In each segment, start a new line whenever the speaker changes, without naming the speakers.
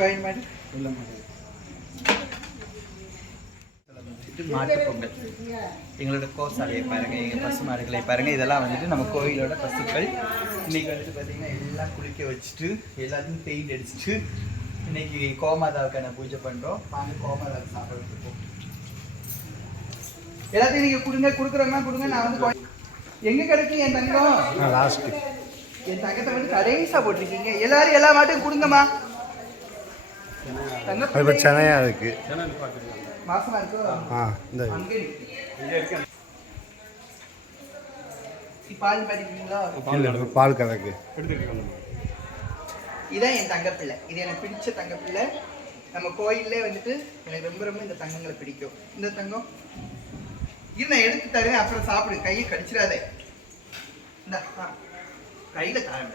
பயன் மாடு
வெள்ளை மாடு
வந்துட்டு மாட்டு பொங்கல் எங்களோட கோசாலையை பாருங்க எங்கள் பசு மாடுகளை பாருங்க. இதெல்லாம் வந்துட்டு நம்ம கோயிலோட பசுக்கள். இன்னைக்கு வந்துட்டு பார்த்தீங்கன்னா எல்லாம் குளிக்க வச்சுட்டு எல்லாத்தையும் பெயிண்ட் அடிச்சுட்டு இன்னைக்கு கோமாதாவுக்கான பூஜை பண்றோம். வாங்க கோமாதாவுக்கு சாப்பிட போகும் எல்லாத்தையும் நீங்க கொடுங்க கொடுக்குறவங்க கொடுங்க. நான் வந்து எங்க கிடைக்கும் என் தங்கம்?
லாஸ்ட்டு
என் தங்கத்தை வந்து கடைசா போட்டிருக்கீங்க. எல்லாரும் எல்லா மாட்டும் கொடுங்கம்மா.
அது இப்போ சென்னையாக இருக்கு. ஆ இந்த
பால் படிக்கிறீங்களா
பால் கறக்கு.
இதான் என் தங்கப்பிள்ளை. இது எனக்கு பிடிச்ச தங்கப்பிள்ளை. நம்ம கோயிலே வந்துட்டு எனக்கு ரொம்ப ரொம்ப இந்த தங்கங்களை பிடிக்கும். இந்த தங்கம். இது நான் எடுத்து தருவேன் அப்புறம் சாப்பிடு. கையை கடிச்சிடாதே. இந்த கையில் தரேன்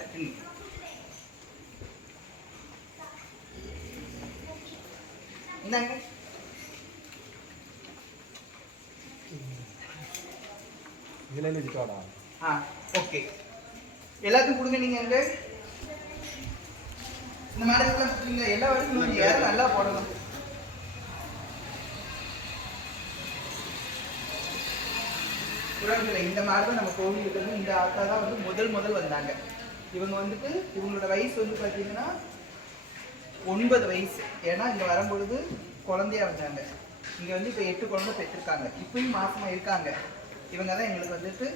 இந்தாங்க.
இதில் எழுதிட்டோடா
ஆ ஓகே. எல்லாத்துக்கும் கொடுங்க நீங்க அங்க. இந்த மாடல்லாம் கொடுங்க எல்லா வரைக்கும் யாரும் நல்லா போடணும். உறவுகளை இந்த மாடு தான் நம்ம கோவிலுக்கு வந்து இந்த ஆத்தா தான் வந்து முதல் முதல் வந்தாங்க. இவங்க வந்துட்டு இவங்களோட வயசு வந்து பார்த்தீங்கன்னா ஒன்பது வயசு. ஏன்னா இங்கே வரும்பொழுது குழந்தையா வந்தாங்க இங்கே வந்து இப்போ எட்டு குழந்தை பெற்றிருக்காங்க. இப்பயும் மாசமாக இருக்காங்க. இவங்க தான் எங்களுக்கு வந்துட்டு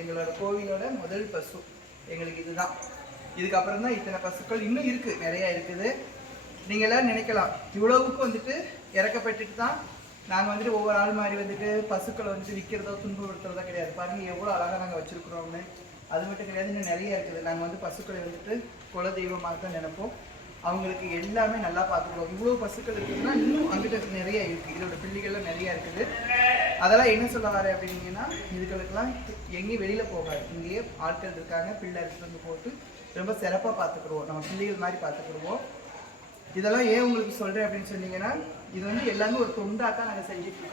எங்களோட கோவிலோட முதல் பசு. எங்களுக்கு இதுதான். இதுக்கப்புறம் தான் இத்தனை பசுக்கள் இன்னும் இருக்குது நிறையா இருக்குது. நீங்கள் எல்லாம் நினைக்கலாம். இவ்வளவுக்கு வந்துட்டு இறக்கப்பட்டுட்டு தான் நாங்கள் வந்துட்டு ஒவ்வொரு ஆள் மாதிரி வந்துட்டு பசுக்களை வந்துட்டு விற்கிறதோ துன்புறுத்துறதோ கிடையாது. பாருங்கள் எவ்வளோ அழகாக நாங்கள் வச்சுருக்குறோம்னு. அது மட்டும் கிடையாது இன்னும் நிறைய இருக்குது. நாங்கள் வந்து பசுக்களை வந்துட்டு குல தெய்வமாக தான் நினைப்போம். அவங்களுக்கு எல்லாமே நல்லா பார்த்துக்குறோம் இவ்வளோ பசுக்கள் இருக்குதுன்னா இன்னும் அங்கிட்ட நிறைய இருக்குது இதோட பிள்ளைகள்லாம் நிறைய இருக்குது. அதெல்லாம் என்ன சொல்ல வரேன் அப்படின்னீங்கன்னா இதுகளுக்கெல்லாம் எங்கேயும் வெளியில் போகாது. இங்கேயே ஆட்கள் இருக்காங்க பிள்ளை எடுத்துகிட்டு வந்து போட்டு ரொம்ப சிறப்பாக பார்த்துக்குருவோம். நம்ம பிள்ளைகள் மாதிரி பார்த்துக்குருவோம். இதெல்லாம் ஏன் உங்களுக்கு சொல்கிறேன் அப்படின்னு சொன்னீங்கன்னா இது வந்து எல்லாமே ஒரு தொண்டாக தான் நாங்கள் செஞ்சுட்டு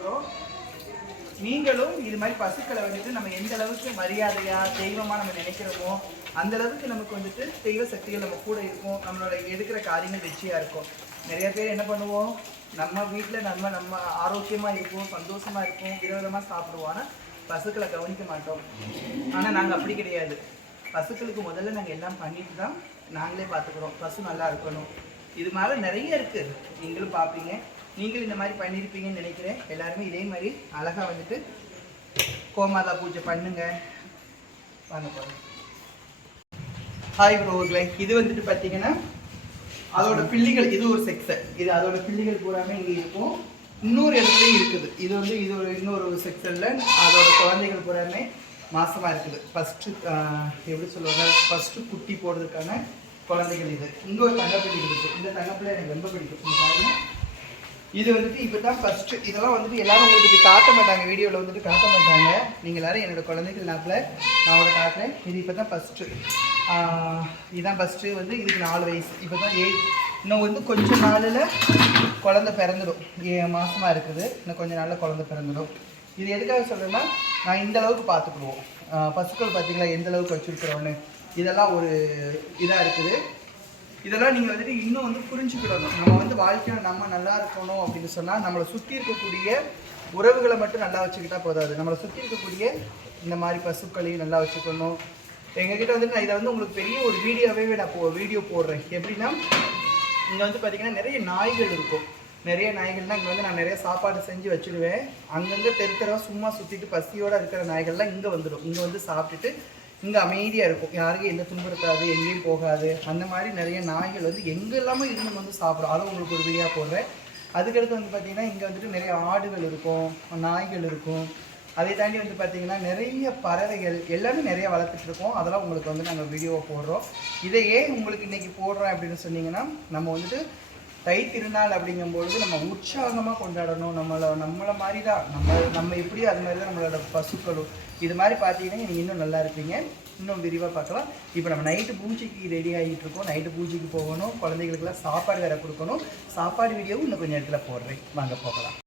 நீங்களும் இது மாதிரி பசுக்களை வந்துட்டு நம்ம எந்த அளவுக்கு மரியாதையா தெய்வமா நம்ம நினைக்கிறோமோ அந்த அளவுக்கு நமக்கு வந்துட்டு தெய்வ சக்திகள் நம்ம கூட இருக்கும். நம்மளோட எடுக்கிற காரியங்கள் வெற்றியா இருக்கும். நிறைய பேர் என்ன பண்ணுவோம்? நம்ம வீட்டில் நம்ம நம்ம ஆரோக்கியமா இருப்போம் சந்தோஷமா இருப்போம் விதவிதமா சாப்பிடுவோம். ஆனால் பசுக்களை கவனிக்க மாட்டோம். ஆனால் நாங்கள் அப்படி கிடையாது. பசுக்களுக்கு முதல்ல நாங்கள் எல்லாம் பண்ணிட்டு தான் நாங்களே பார்த்துக்குறோம். பசு நல்லா இருக்கணும். இது மாதிரி நிறைய இருக்கு. நீங்களும் பார்ப்பீங்க. நீங்களும் இந்த மாதிரி பண்ணியிருப்பீங்கன்னு நினைக்கிறேன். எல்லாருமே இதே மாதிரி அழகாக வந்துட்டு கோமாதா பூஜை பண்ணுங்க. வாங்க போறோம் ஹாய் ப்ரோர்களே இது வந்துட்டு பார்த்தீங்கன்னா அதோட பிள்ளைகள் இது ஒரு செக்ஷன் இது அதோட பிள்ளைகள் பூராமே இங்கே இருக்கும். இன்னொரு இடத்துலையும் இருக்குது. இது வந்து இது ஒரு இன்னொரு செக்ஷனில் அதோட குழந்தைகள் பூராமே மாசமாக இருக்குது. ஃபஸ்ட்டு எப்படி சொல்லுவாங்க? ஃபஸ்ட்டு குட்டி போடுறதுக்கான குழந்தைகள் இது. இங்கே ஒரு தங்கப்பிள்ளை இருக்குது. இந்த தங்கப்பிள்ளை எனக்கு ரொம்ப பிடிக்கும். இங்க இது வந்துட்டு இப்போ தான் ஃபஸ்ட்டு இதெல்லாம் வந்துட்டு எல்லாரும் உங்களுக்கு இப்படி காட்ட மாட்டாங்க. வீடியோவில் வந்துட்டு காட்ட மாட்டாங்க. நீங்கள் எல்லாரும் என்னோட குழந்தைகள் நாப்பில் நான் அவங்கள காட்டுறேன். இது இப்போ தான் ஃபஸ்ட்டு இதுதான் ஃபஸ்ட்டு வந்து இதுக்கு நாலு வயசு. இப்போ தான் ஏழு இன்னும் வந்து கொஞ்சம் நாளில் குழந்தை பிறந்துடும். ஏ மாதமாக இருக்குது. இன்னும் கொஞ்சம் நாளில் குழந்த பிறந்துடும். இது எதுக்காக சொல்கிறேன்னா நான் இந்த அளவுக்கு பார்த்துக்குருவோம் பசுக்கள் பார்த்தீங்களா? எந்த அளவுக்கு வச்சுருக்குறோன்னு இதெல்லாம் ஒரு இதாக இருக்குது. இதெல்லாம் நீங்கள் வந்துட்டு இன்னும் வந்து புரிஞ்சுக்கிடணும். நம்ம வந்து வாழ்க்கையில் நம்ம நல்லா இருக்கணும் அப்படின்னு சொன்னால் நம்மளை சுற்றி இருக்கக்கூடிய உறவுகளை மட்டும் நல்லா வச்சுக்கிட்டா போதாது. நம்மளை சுற்றி இருக்கக்கூடிய இந்த மாதிரி பசுக்களையும் நல்லா வச்சுக்கணும். எங்ககிட்ட வந்துட்டு நான் இதை வந்து உங்களுக்கு பெரிய ஒரு வீடியோவே நான் போ வீடியோ போடுறேன். எப்படின்னா இங்கே வந்து பார்த்தீங்கன்னா நிறைய நாய்கள் இருக்கும். நிறைய நாய்கள்லாம் இங்கே வந்து நான் நிறைய சாப்பாடு செஞ்சு வச்சுடுவேன் அங்கங்கே தெரு தெருவாக சும்மா சுற்றிட்டு பசியோடு இருக்கிற நாய்கள்லாம் இங்கே வந்துடும். இங்கே வந்து சாப்பிட்டுட்டு இங்கே அமைதியாக இருக்கும். யாருக்கும் எந்த துன்படுத்தாது எங்கேயும் போகாது. அந்த மாதிரி நிறைய நாய்கள் வந்து எங்கெல்லாமோ இருந்து வந்து சாப்பிடும். அதை உங்களுக்கு ஒரு வீடியோ போடுறேன். அதுக்கடுத்து வந்து பார்த்தீங்கன்னா இங்கே வந்துட்டு நிறைய ஆடுகள் இருக்கும் நாய்கள் இருக்கும். அதை தாண்டி வந்து பார்த்திங்கன்னா நிறைய பறவைகள் எல்லாமே நிறைய வளர்த்துட்ருக்கோம் அதெல்லாம் உங்களுக்கு வந்து நாங்கள் வீடியோவை போடுறோம். இதை ஏன் உங்களுக்கு இன்றைக்கி போடுறோம் அப்படின்னு சொன்னிங்கன்னா நம்ம வந்துட்டு தை திருநாள் அப்படிங்கும்பொழுது நம்ம உற்சாகமாக கொண்டாடணும். நம்மளை நம்மளை மாதிரி தான் நம்ம நம்ம எப்படியோ அது மாதிரி தான் நம்மளோட பசுக்களும். இது மாதிரி பார்த்தீங்கன்னா நீங்கள் இன்னும் நல்லா இருப்பீங்க. இன்னும் விரிவாக பார்க்கலாம். இப்போ நம்ம நைட்டு பூஜைக்கு ரெடி ஆகிட்டு இருக்கோம். நைட்டு பூஜைக்கு போகணும். குழந்தைகளுக்கெல்லாம் சாப்பாடு வேறு கொடுக்கணும். சாப்பாடு வீடியோவும் இன்னும் கொஞ்சம் இடத்துல போடுறேன். வாங்க போகலாம்.